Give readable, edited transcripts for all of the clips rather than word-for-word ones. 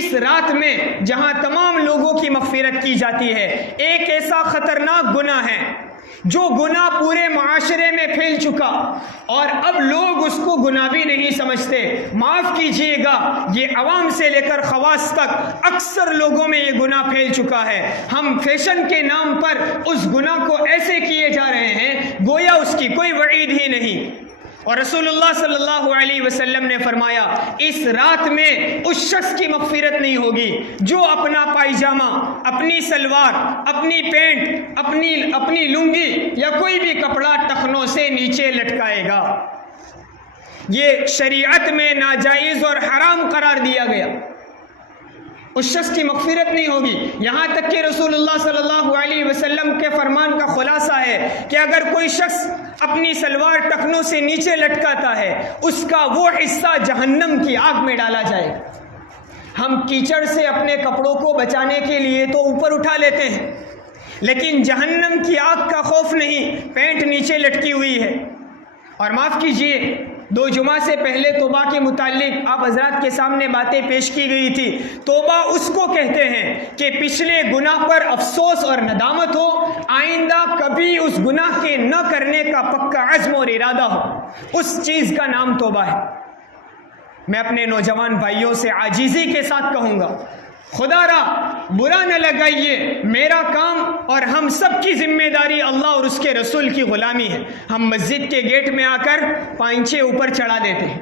اس رات میں جہاں تمام لوگوں کی مغفرت کی جاتی ہے، ایک ایسا خطرناک گناہ ہے جو گناہ پورے معاشرے میں پھیل چکا اور اب لوگ اس کو گناہ بھی نہیں سمجھتے۔ معاف کیجئے گا، یہ عوام سے لے کر خواص تک اکثر لوگوں میں یہ گناہ پھیل چکا ہے۔ ہم فیشن کے نام پر اس گناہ کو ایسے کیے جا رہے ہیں گویا اس کی کوئی وعید ہی نہیں۔ اور رسول اللہ صلی اللہ علیہ وسلم نے فرمایا اس رات میں اس شخص کی مغفرت نہیں ہوگی جو اپنا پائجامہ، اپنی سلوار، اپنی پینٹ، اپنی لنگی یا کوئی بھی کپڑا ٹخنوں سے نیچے لٹکائے گا۔ یہ شریعت میں ناجائز اور حرام قرار دیا گیا، اس شخص کی مغفرت نہیں ہوگی۔ یہاں تک کہ رسول اللہ صلی اللہ علیہ وسلم کے فرمان کا خلاصہ ہے کہ اگر کوئی شخص اپنی سلوار ٹخنوں سے نیچے لٹکاتا ہے اس کا وہ حصہ جہنم کی آگ میں ڈالا جائے۔ ہم کیچڑ سے اپنے کپڑوں کو بچانے کے لیے تو اوپر اٹھا لیتے ہیں، لیکن جہنم کی آگ کا خوف نہیں، پینٹ نیچے لٹکی ہوئی ہے۔ اور معاف کیجئے، 2 جمعہ سے پہلے توبہ کے متعلق آپ حضرات کے سامنے باتیں پیش کی گئی تھی۔ توبہ اس کو کہتے ہیں کہ پچھلے گناہ پر افسوس اور ندامت ہو، آئندہ کبھی اس گناہ کے نہ کرنے کا پکا عزم اور ارادہ ہو، اس چیز کا نام توبہ ہے۔ میں اپنے نوجوان بھائیوں سے عاجزی کے ساتھ کہوں گا، خدا را برا نہ لگائیے، میرا کام اور ہم سب کی ذمہ داری اللہ اور اس کے رسول کی غلامی ہے۔ ہم مسجد کے گیٹ میں آ کر پائنچے اوپر چڑھا دیتے ہیں،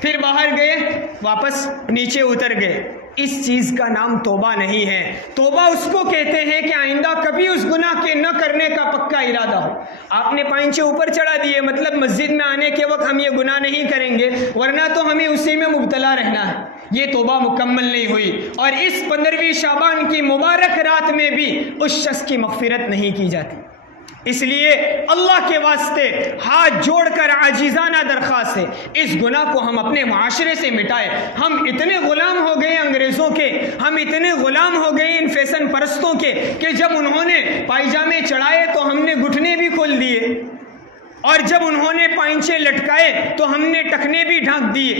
پھر باہر گئے واپس نیچے اتر گئے۔ اس چیز کا نام توبہ نہیں ہے۔ توبہ اس کو کہتے ہیں کہ آئندہ کبھی اس گناہ کے نہ کرنے کا پکا ارادہ ہو۔ آپ نے پائنچے اوپر چڑھا دیے، مطلب مسجد میں آنے کے وقت ہم یہ گناہ نہیں کریں گے ورنہ تو ہمیں اسی میں مبتلا رہنا ہے۔ یہ توبہ مکمل نہیں ہوئی، اور اس 15ویں شعبان کی مبارک رات میں بھی اس شخص کی مغفرت نہیں کی جاتی۔ اس لیے اللہ کے واسطے ہاتھ جوڑ کر عاجزانہ درخواست ہے، اس گناہ کو ہم اپنے معاشرے سے مٹائیں۔ ہم اتنے غلام ہو گئے انگریزوں کے، ہم اتنے غلام ہو گئے ان فیشن پرستوں کے کہ جب انہوں نے پائجامے چڑھائے تو ہم نے گھٹنے بھی کھول دیے، اور جب انہوں نے پائنچے لٹکائے تو ہم نے ٹخنے بھی ڈھانک دیے۔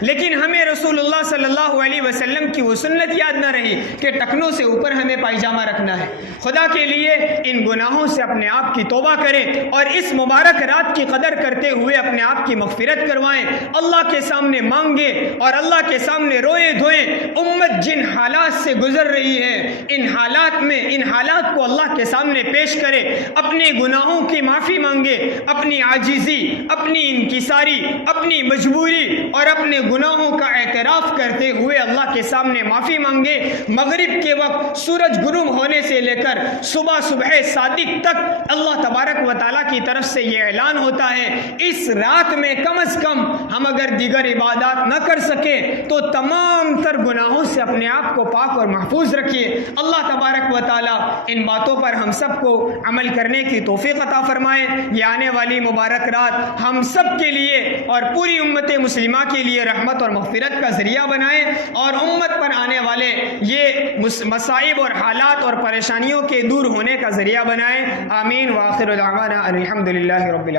لیکن ہمیں رسول اللہ صلی اللہ علیہ وسلم کی وہ سنت یاد نہ رہی کہ ٹخنوں سے اوپر ہمیں پائجامہ رکھنا ہے۔ خدا کے لیے ان گناہوں سے اپنے آپ کی توبہ کریں اور اس مبارک رات کی قدر کرتے ہوئے اپنے آپ کی مغفرت کروائیں، اللہ کے سامنے مانگیں اور اللہ کے سامنے روئیں دھوئیں۔ امت جن حالات سے گزر رہی ہے ان حالات کو اللہ کے سامنے پیش کرے، اپنے گناہوں کی معافی مانگے، اپنی عاجزی، اپنی انکساری، اپنی مجبوری اور اپنے گناہوں کا اعتراف کرتے ہوئے اللہ کے سامنے معافی مانگے۔ مغرب کے وقت سورج غروب ہونے سے لے کر صبح صادق تک اللہ تبارک و تعالیٰ کی طرف سے یہ اعلان ہوتا ہے، اس رات میں کم از کم ہم اگر دیگر عبادات نہ کر سکیں تو تمام تر گناہوں سے اپنے آپ کو پاک اور محفوظ رکھیے۔ اللہ تبارک و تعالیٰ ان باتوں پر ہم سب کو عمل کرنے کی توفیق عطا فرمائے۔ یہ آنے والی مبارک رات ہم سب کے لیے اور پوری امت مسلمہ کے لیے رحمت اور مغفرت کا ذریعہ بنائیں، اور امت پر آنے والے یہ مصائب اور حالات اور پریشانیوں کے دور ہونے کا ذریعہ بنائیں۔ آمین۔ وآخر دعوانا الحمدللہ رب العالمین۔